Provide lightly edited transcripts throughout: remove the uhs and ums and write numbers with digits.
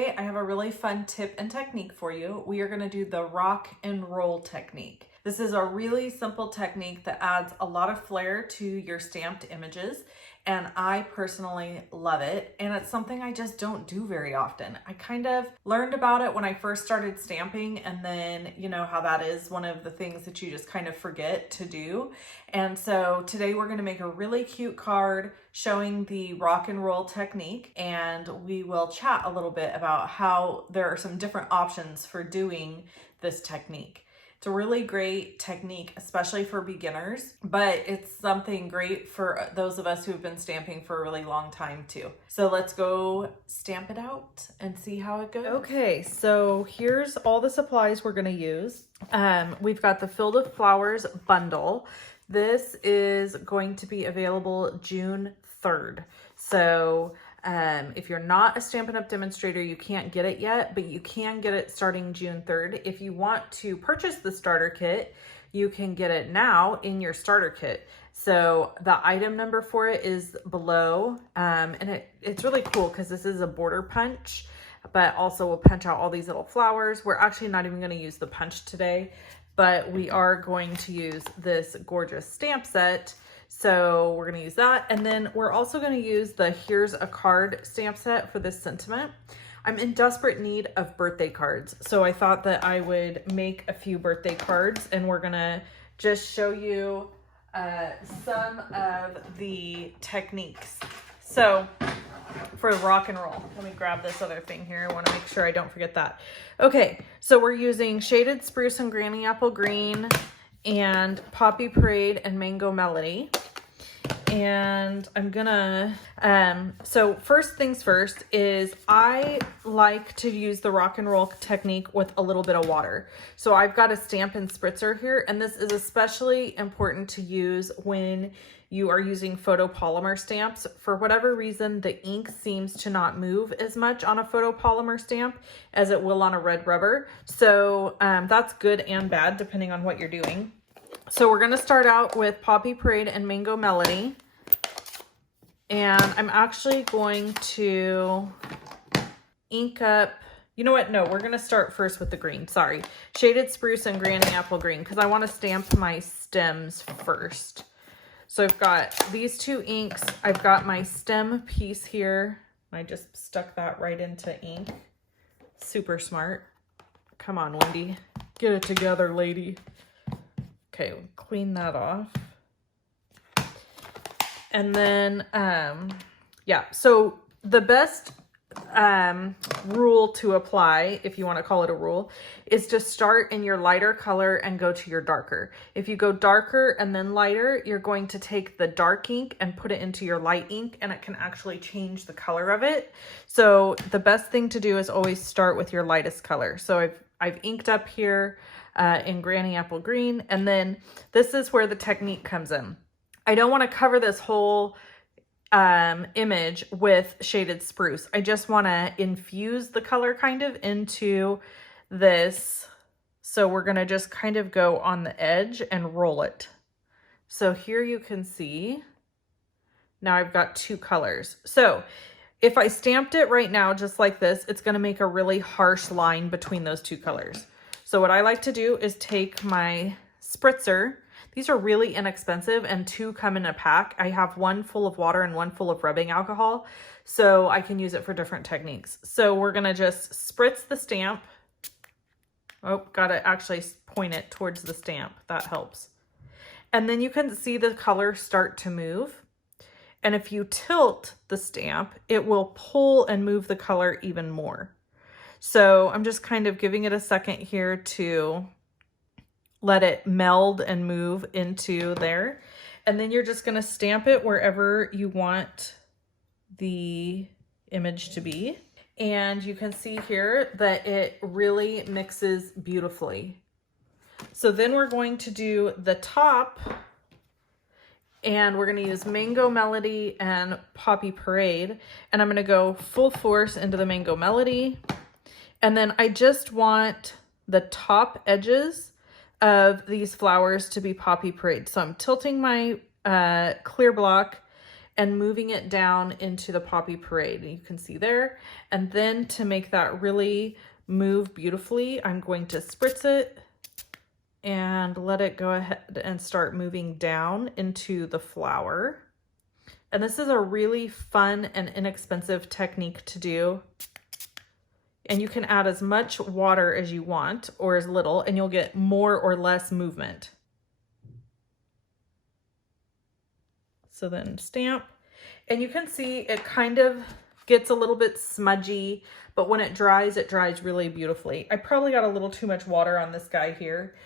today I have a really fun tip and technique for you. We are going to do the rock and roll technique. This is a really simple technique that adds a lot of flair to your stamped images, and I personally love it, and it's something I just don't do very often. I kind of learned about it when I first started stamping, and then you know how that is one of the things that you just kind of forget to do. And so today we're going to make a really cute card showing the rock and roll technique, and we will chat a little bit about how there are some different options for doing this technique. It's a really great technique, especially for beginners, but it's something great for those of us who have been stamping for a really long time too. So let's go stamp it out and see how it goes. Okay, so here's all the supplies we're gonna use. We've got the Filled with Flowers bundle. This is going to be available June 3rd. So if you're not a Stampin' Up! Demonstrator, you can't get it yet, but you can get it starting June 3rd. If you want to purchase the starter kit, you can get it now in your starter kit. So the item number for it is below, and it's really cool because this is a border punch, but also will punch out all these little flowers. We're actually not even going to use the punch today, but we are going to use this gorgeous stamp set. So we're going to use that. And then we're also going to use the Here's a Card stamp set for this sentiment. I'm in desperate need of birthday cards. So I thought that I would make a few birthday cards, and we're going to just show you some of the techniques. So for rock and roll, let me grab this other thing here. I want to make sure I don't forget that. Okay, so we're using Shaded Spruce and Granny Apple Green and Poppy Parade and Mango Melody. And I'm gonna, so first things first is I like to use the rock and roll technique with a little bit of water. So I've got a Stampin' Spritzer here, and this is especially important to use when you are using photopolymer stamps. For whatever reason, the ink seems to not move as much on a photopolymer stamp as it will on a red rubber. So that's good and bad depending on what you're doing. So we're gonna start out with Poppy Parade and Mango Melody. And I'm actually going to ink up, you know what? No, we're gonna start first with the green, sorry. Shaded Spruce and Granny Apple Green, because I wanna stamp my stems first. So I've got these two inks. I've got my stem piece here. I just stuck that right into ink. Super smart. Come on, Wendy. Get it together, lady. Okay, we'll clean that off. And then, yeah, so the best rule to apply, if you want to call it a rule, is to start in your lighter color and go to your darker. If you go darker and then lighter, you're going to take the dark ink and put it into your light ink, and it can actually change the color of it. So the best thing to do is always start with your lightest color. So I've inked up here in Granny Apple Green, and then this is where the technique comes in. I don't want to cover this whole image with Shaded Spruce. I just want to infuse the color kind of into this. So we're going to just kind of go on the edge and roll it. So here you can see, now I've got two colors. So if I stamped it right now, just like this, it's going to make a really harsh line between those two colors. So what I like to do is take my spritzer. These are really inexpensive, and two come in a pack. I have one full of water and one full of rubbing alcohol, so I can use it for different techniques. So we're gonna just spritz the stamp. Oh, gotta actually point it towards the stamp. That helps. And then you can see the color start to move. And if you tilt the stamp, it will pull and move the color even more. So I'm just kind of giving it a second here to let it meld and move into there. And then you're just gonna stamp it wherever you want the image to be. And you can see here that it really mixes beautifully. So then we're going to do the top, and we're gonna use Mango Melody and Poppy Parade. And I'm gonna go full force into the Mango Melody. And then I just want the top edges of these flowers to be Poppy Parade. So I'm tilting my clear block and moving it down into the poppy parade. You can see there. And then to make that really move beautifully, I'm going to spritz it and let it go ahead and start moving down into the flower. And this is a really fun and inexpensive technique to do. And you can add as much water as you want or as little, and you'll get more or less movement. So then stamp, and you can see it kind of gets a little bit smudgy, but when it dries really beautifully. I probably got a little too much water on this guy here,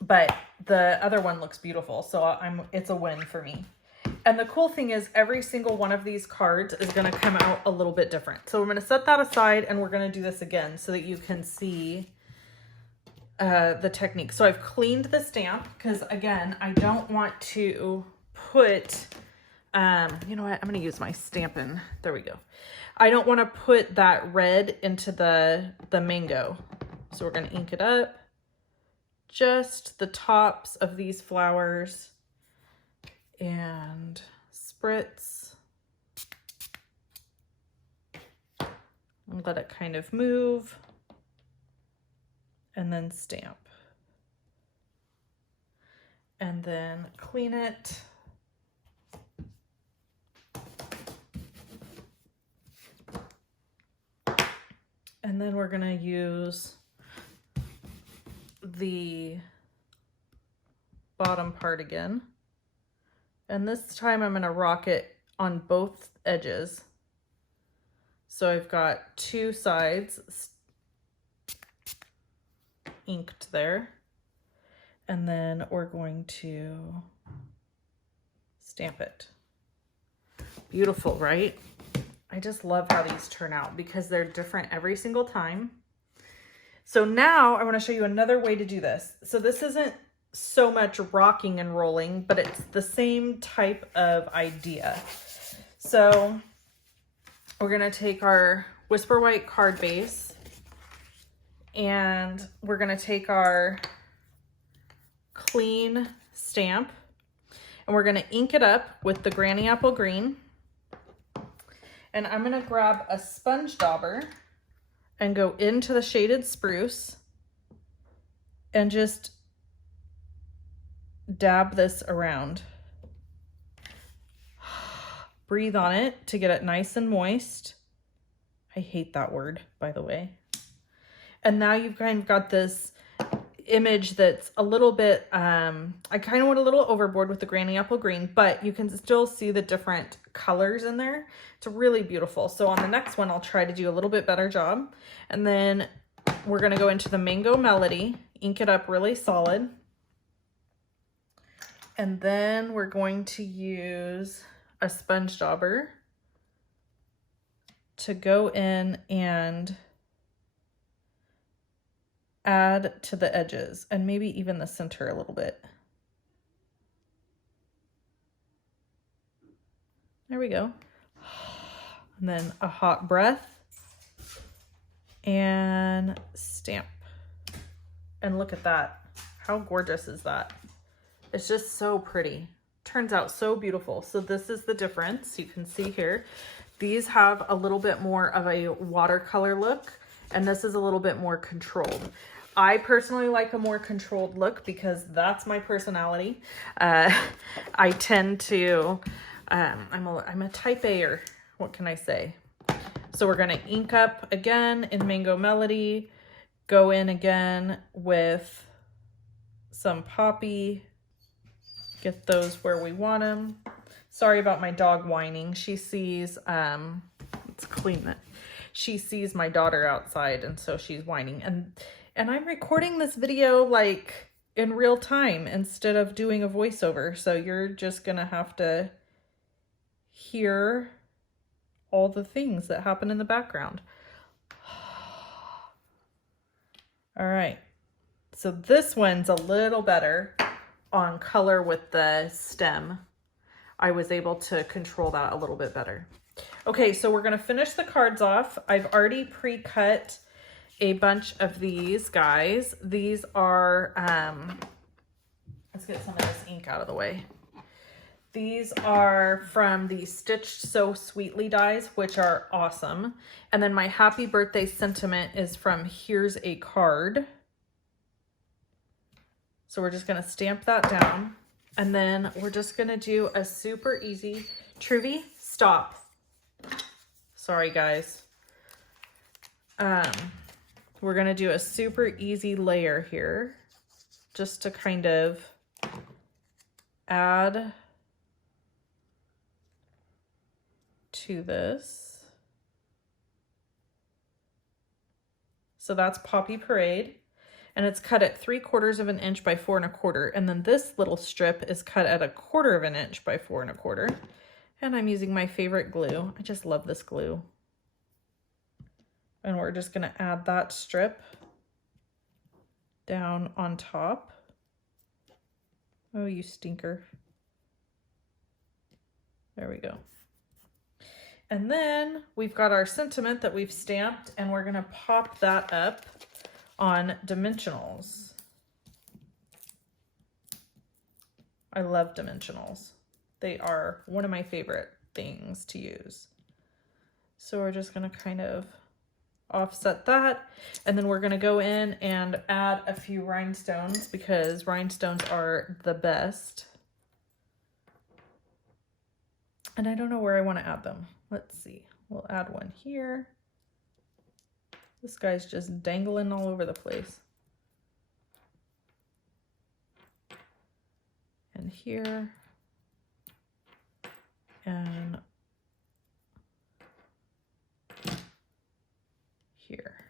but the other one looks beautiful, so it's a win for me. And the cool thing is every single one of these cards is going to come out a little bit different. So I'm going to set that aside and we're going to do this again so that you can see the technique. So I've cleaned the stamp because again, I don't want to put, you know what, I'm going to use my Stampin'. There we go. I don't want to put that red into the mango. So we're going to ink it up. Just the tops of these flowers and spritz. And let it kind of move. And then stamp. And then clean it. And then we're going to use the bottom part again. And this time I'm going to rock it on both edges. So I've got two sides inked there. And then we're going to stamp it. Beautiful, right? I just love how these turn out because they're different every single time. So now I want to show you another way to do this. So this isn't so much rocking and rolling, but it's the same type of idea. So we're going to take our Whisper White card base and we're going to take our clean stamp and we're going to ink it up with the Granny Apple Green. And I'm going to grab a sponge dauber and go into the shaded spruce and just dab this around. Breathe on it to get it nice and moist. I hate that word, by the way. And now you've kind of got this image that's a little bit, I kind of went a little overboard with the Granny Apple Green, but you can still see the different colors in there. It's really beautiful. So on the next one, I'll try to do a little bit better job. And then we're going to go into the Mango Melody, ink it up really solid. And then we're going to use a sponge dauber to go in and add to the edges and maybe even the center a little bit. There we go. And then a hot breath and stamp. And look at that. How gorgeous is that? It's just so pretty. Turns out so beautiful. So this is the difference. You can see here, these have a little bit more of a watercolor look, and this is a little bit more controlled. I personally like a more controlled look because that's my personality. I tend to, I'm a type A-er. What can I say? So we're gonna ink up again in Mango Melody, go in again with some poppy, get those where we want them. Sorry about my dog whining. She sees, let's clean it. She sees my daughter outside and so she's whining. And I'm recording this video like in real time instead of doing a voiceover. So you're just gonna have to hear all the things that happen in the background. All right, so this one's a little better on color with the stem. I was able to control that a little bit better. Okay, so we're gonna finish the cards off. I've already pre-cut a bunch of these guys. These are, let's get some of this ink out of the way. These are from the Stitched So Sweetly dies, which are awesome. And then my happy birthday sentiment is from Here's a Card. So we're just gonna stamp that down. And then we're just gonna do a super easy, Truby, stop. Sorry guys. We're gonna do a super easy layer here, just to kind of add to this. So that's Poppy Parade, and it's cut at 3/4 of an inch by 4 1/4. And then this little strip is cut at 1/4 of an inch by 4 1/4. And I'm using my favorite glue. I just love this glue. And we're just gonna add that strip down on top. Oh, you stinker. There we go. And then we've got our sentiment that we've stamped, and we're gonna pop that up on dimensionals. I love dimensionals. They are one of my favorite things to use. So we're just gonna kind of offset that, and then we're gonna go in and add a few rhinestones because rhinestones are the best. And I don't know where I want to add them. Let's see. We'll add one here. This guy's just dangling all over the place. And here. And here.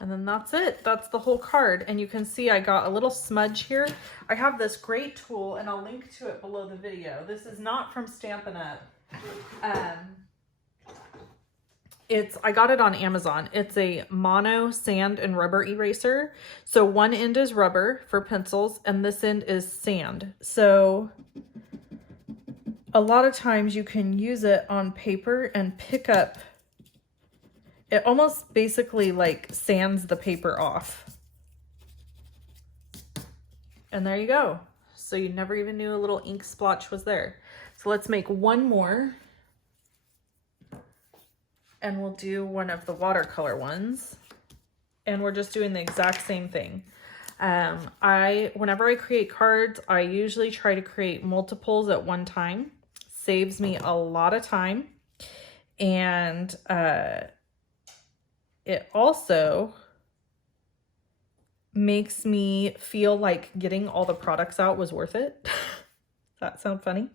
And then that's it. That's the whole card. And you can see I got a little smudge here. I have this great tool, and I'll link to it below the video. This is not from Stampin' Up. I got it on Amazon. It's a mono sand and rubber eraser. So one end is rubber for pencils, and this end is sand. So a lot of times you can use it on paper and pick up. It almost basically like sands the paper off. And there you go. So you never even knew a little ink splotch was there. So let's make one more. And we'll do one of the watercolor ones. And we're just doing the exact same thing. Whenever I create cards, I usually try to create multiples at one time. Saves me a lot of time. And it also makes me feel like getting all the products out was worth it. Does that sound funny?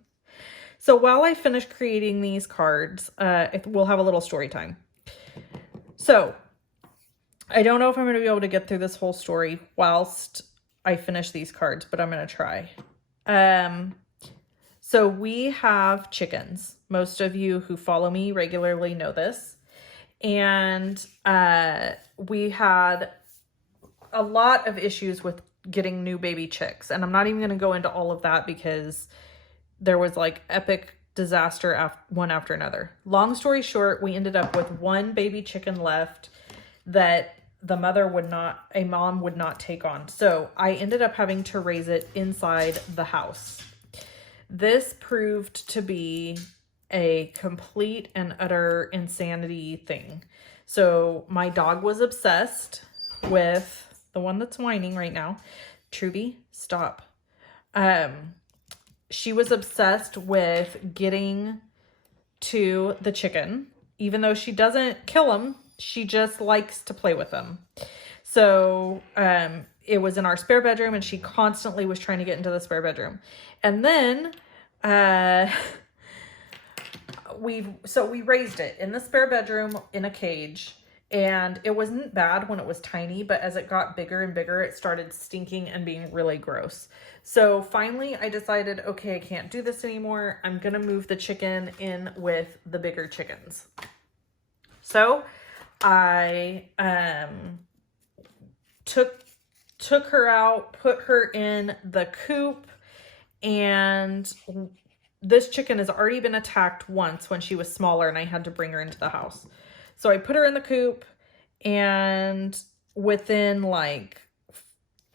So while I finish creating these cards, we'll have a little story time. So I don't know if I'm going to be able to get through this whole story whilst I finish these cards, but I'm going to try. So we have chickens. Most of you who follow me regularly know this. And we had a lot of issues with getting new baby chicks. And I'm not even going to go into all of that because there was like epic disaster one after another. Long story short, we ended up with one baby chicken left that a mom would not take on. So I ended up having to raise it inside the house. This proved to be a complete and utter insanity thing. So my dog was obsessed with the one that's whining right now. Truby, stop. She was obsessed with getting to the chicken. Even though she doesn't kill them, she just likes to play with them. So it was in our spare bedroom, and she constantly was trying to get into the spare bedroom. And then we raised it in the spare bedroom in a cage, and it wasn't bad when it was tiny, but as it got bigger and bigger, it started stinking and being really gross. So finally I decided, okay, I can't do this anymore. I'm gonna move the chicken in with the bigger chickens. So I took her out, put her in the coop, and this chicken has already been attacked once when she was smaller and I had to bring her into the house. So I put her in the coop, and within like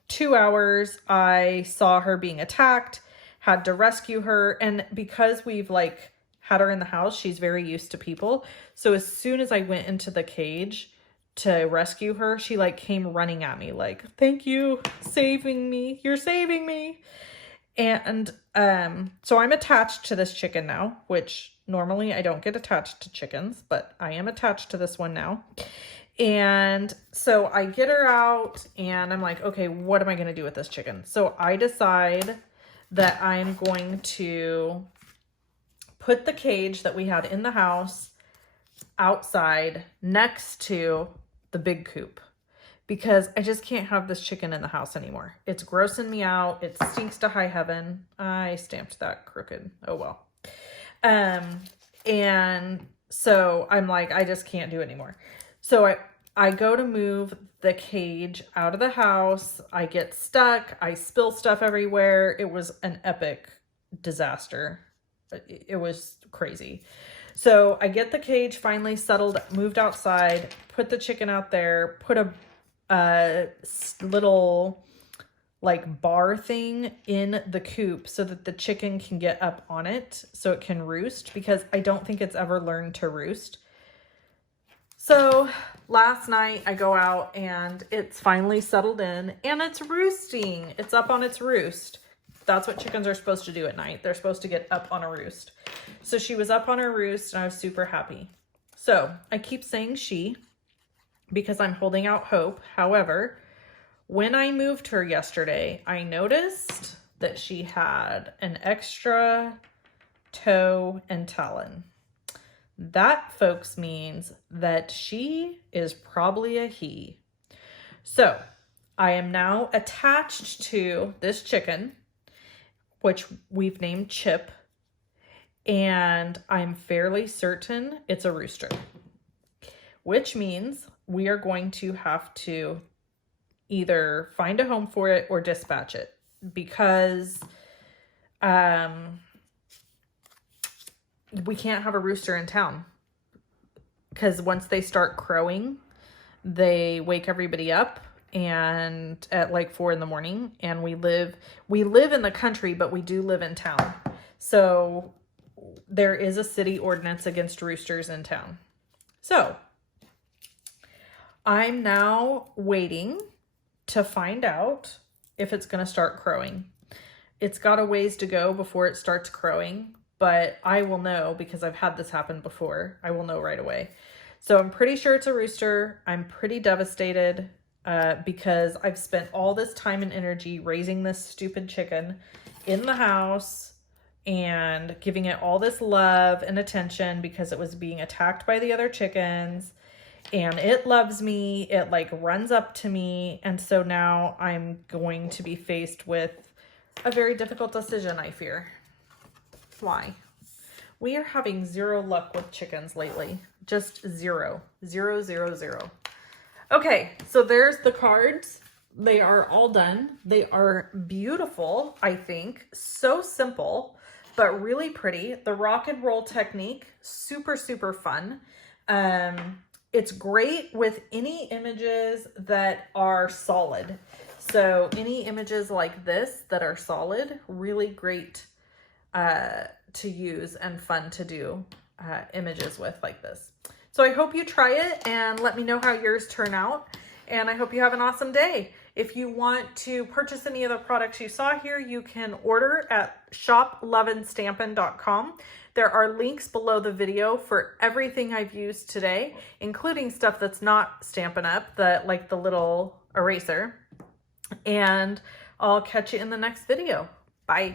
2 hours, I saw her being attacked, had to rescue her. And because we've like had her in the house, she's very used to people. So as soon as I went into the cage to rescue her, she like came running at me like, thank you, saving me. You're saving me. And so I'm attached to this chicken now, which normally I don't get attached to chickens, but I am attached to this one now. And so I get her out and I'm like, okay, what am I going to do with this chicken? So I decide that I'm going to put the cage that we had in the house outside next to the big coop, because I just can't have this chicken in the house anymore. It's grossing me out. It stinks to high heaven. I stamped that crooked. Oh well. And so I'm like, I just can't do it anymore. So I go to move the cage out of the house. I get stuck. I spill stuff everywhere. It was an epic disaster. It was crazy. So I get the cage finally settled, moved outside, put the chicken out there, put a little like bar thing in the coop so that the chicken can get up on it so it can roost, because I don't think it's ever learned to roost. So last night I go out and it's finally settled in and it's roosting. It's up on its roost. That's what chickens are supposed to do at night. They're supposed to get up on a roost. So she was up on her roost and I was super happy. So I keep saying she, because I'm holding out hope. However, when I moved her yesterday, I noticed that she had an extra toe and talon. That, folks, means that she is probably a he. So I am now attached to this chicken, which we've named Chip, and I'm fairly certain it's a rooster, which means we are going to have to either find a home for it or dispatch it, because we can't have a rooster in town, because once they start crowing, they wake everybody up, and at like 4 a.m, and we live in the country, but we do live in town. So there is a city ordinance against roosters in town. So I'm now waiting to find out if it's going to start crowing. It's got a ways to go before it starts crowing, but I will know because I've had this happen before. I will know right away. So I'm pretty sure it's a rooster. I'm pretty devastated because I've spent all this time and energy raising this stupid chicken in the house and giving it all this love and attention because it was being attacked by the other chickens. And it loves me. It like runs up to me. And so now I'm going to be faced with a very difficult decision, I fear. Why? We are having zero luck with chickens lately. Just zero. Zero, zero, zero. Okay, so there's the cards. They are all done. They are beautiful, I think. So simple, but really pretty. The rock and roll technique, super, super fun. It's great with any images that are solid. So any images like this that are solid, really great to use and fun to do images with like this. So I hope you try it and let me know how yours turn out. And I hope you have an awesome day. If you want to purchase any of the products you saw here, you can order at shoplovinstampin.com. There are links below the video for everything I've used today, including stuff that's not Stampin' Up, like the little eraser. And I'll catch you in the next video. Bye.